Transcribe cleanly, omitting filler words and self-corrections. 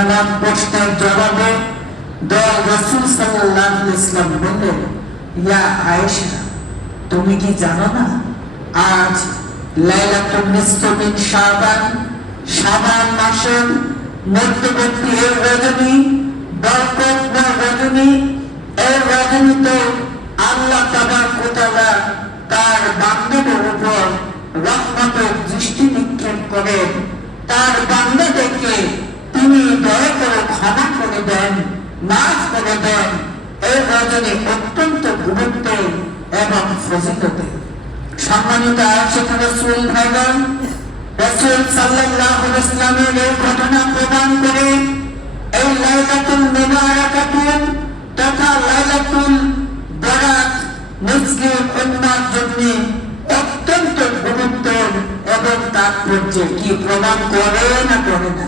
এমন প্রশ্নের জবাবে দয়াল রাসূল সাল্লাল্লাহু আলাইহি ওয়াসাল্লাম বললেন, ইয়া আয়েশা, তুমি কি জানো না আজ লাইলাতুন নিসফু মিন শাবান, শাবান মাসের মধ্যবর্তী এই রজনী, বরকতময় রজনী, এই রজনীতে আল্লাহ তাবারক ওয়া তাআলা তার বান্দাদের উপর রহমতের দৃষ্টি নিক্ষেপ করেন, তার বান্দাদেরকে তিনি দয়া করে ক্ষমা করে দেন, মাফ করে দেন। এই রজনী অত্যন্ত গুরুত্ব এবং ফজিলতের। সম্মানিত আশিক রাসূল ভাইগণ, রাসূল সাল্লাল্লাহু আলাইহি ওয়াসাল্লামের এই ঘটনা প্রমাণ করে এই লাইলাতুল মুবারাকাতুল তথা লাইলাতুল বারাত মুসলিম উম্মার জন্য অত্যন্ত গুরুত্ব এবং তাৎপর্য কি প্রমাণ করে না করে না?